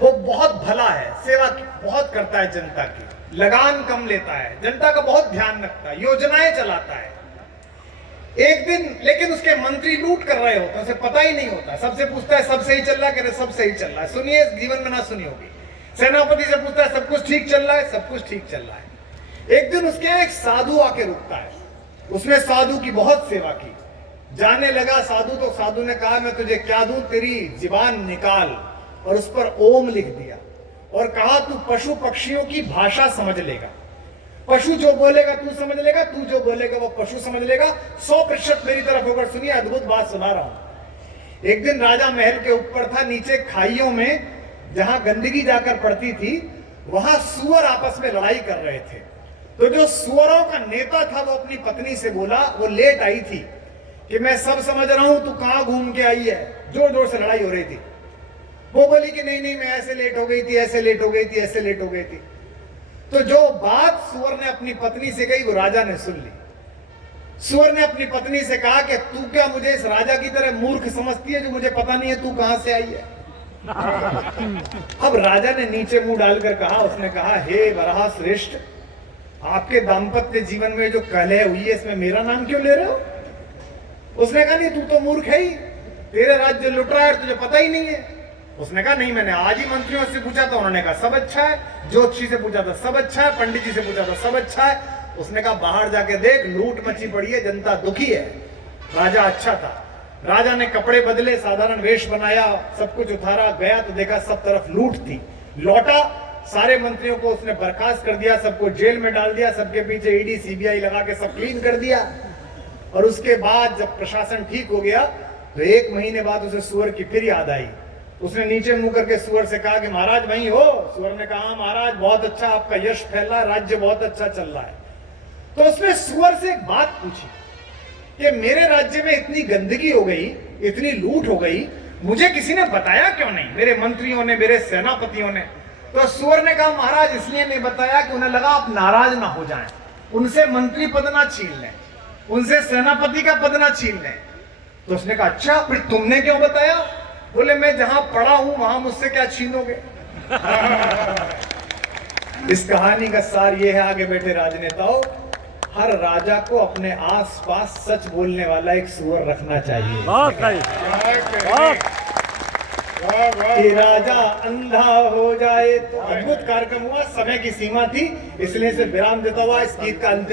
वो बहुत भला है, सेवा बहुत करता है जनता की, लगान कम लेता है, जनता का बहुत ध्यान रखता है, योजनाएं चलाता है। एक दिन लेकिन उसके मंत्री लूट कर रहे होते हैं, उसे पता ही नहीं होता। सबसे पूछता है सब सही चल रहा है, कह रहे सब सही चल रहा है। सुनिए, जीवन में ना सुनी होगी। सेनापति से पूछता है सब कुछ ठीक चल रहा है, सब कुछ ठीक चल रहा है। एक दिन उसके एक साधु आके रुकता है, उसने साधु की बहुत सेवा की। जाने लगा साधु तो साधु ने कहा मैं तुझे क्या दूं, तेरी जीवान निकाल, और उस पर ओम लिख दिया और कहा तू पशु पक्षियों की भाषा समझ लेगा, पशु जो बोलेगा तू समझ लेगा, तू जो बोलेगा वो पशु समझ लेगा। 100% मेरी तरफ होकर सुनिए, अद्भुत बात सुना रहा हूं। एक दिन राजा महल के ऊपर था, नीचे खाइयों में जहां गंदगी जाकर पड़ती थी वहां सुअर आपस में लड़ाई कर रहे थे। तो जो सुअरों का नेता था वो अपनी पत्नी से बोला, वो लेट आई थी, कि मैं सब समझ रहा हूं, तू कहां घूम के आई है। जोर जोर से लड़ाई हो रही थी। वो बोली कि नहीं नहीं मैं ऐसे लेट हो गई थी, ऐसे लेट हो गई थी, ऐसे लेट हो गई थी। तो जो बात सुअर ने अपनी पत्नी से कही वो राजा ने सुन ली। सुअर ने अपनी पत्नी से कहा कि तू क्या मुझे इस राजा की तरह मूर्ख समझती है जो मुझे पता नहीं है तू कहां से आई है। अब राजा ने नीचे मुंह डालकर कहा, उसने कहा हे वराह श्रेष्ठ, आपके दाम्पत्य जीवन में जो कलह हुई है इसमें मेरा नाम क्यों ले रहे हो। उसने कहा नहीं तू तो मूर्ख है ही, तेरे राज्य लुट रहा है, तुझे पता ही नहीं है। उसने कहा नहीं मैंने आज ही मंत्रियों से पूछा था, उन्होंने कहा सब अच्छा है, ज्योतिषी से पूछा था सब अच्छा है, पंडित जी से पूछा था सब अच्छा है। उसने कहा बाहर जाके देख लूट मची पड़ी है, जनता दुखी है। राजा अच्छा था, राजा ने कपड़े बदले, साधारण वेश बनाया, सब कुछ उतारा, गया तो देखा सब तरफ लूट थी। लौटा, सारे मंत्रियों को उसने बर्खास्त कर दिया, सबको जेल में डाल दिया, सबके पीछे ईडी सीबीआई लगा के सब क्लीन कर दिया। और उसके बाद जब प्रशासन ठीक हो गया तो 1 महीने बाद उसे सुअर की फिर याद आई। उसने नीचे मुंह करके सुअर से कहा कि महाराज वहीं हो। सुअर ने कहा महाराज बहुत अच्छा, आपका यश फैला, राज्य बहुत अच्छा चल रहा है। तो उसने सुअर से एक बात पूछी कि मेरे राज्य में इतनी गंदगी हो गई, इतनी लूट हो गई, मुझे किसी ने बताया क्यों नहीं, मेरे मंत्रियों ने, मेरे सेनापतियों ने। तो सुअर ने कहा महाराज इसलिए नहीं बताया कि उन्हें लगा आप नाराज ना हो जाएं, उनसे मंत्री पद ना छीन लें, उनसे सेनापति का पद ना छीन लें। तो उसने कहा अच्छा फिर तुमने क्यों बताया। बोले मैं जहां पड़ा हूं वहां मुझसे क्या छीनोगे। इस कहानी का सार यह है, आगे बैठे राजनेताओं, हर राजा को अपने आसपास सच बोलने वाला एक सुअर रखना चाहिए। कि राजा अंधा हो जाए तो। अद्भुत कार्यक्रम हुआ, समय की सीमा थी इसलिए से विराम देता हुआ इस गीत का अंतिम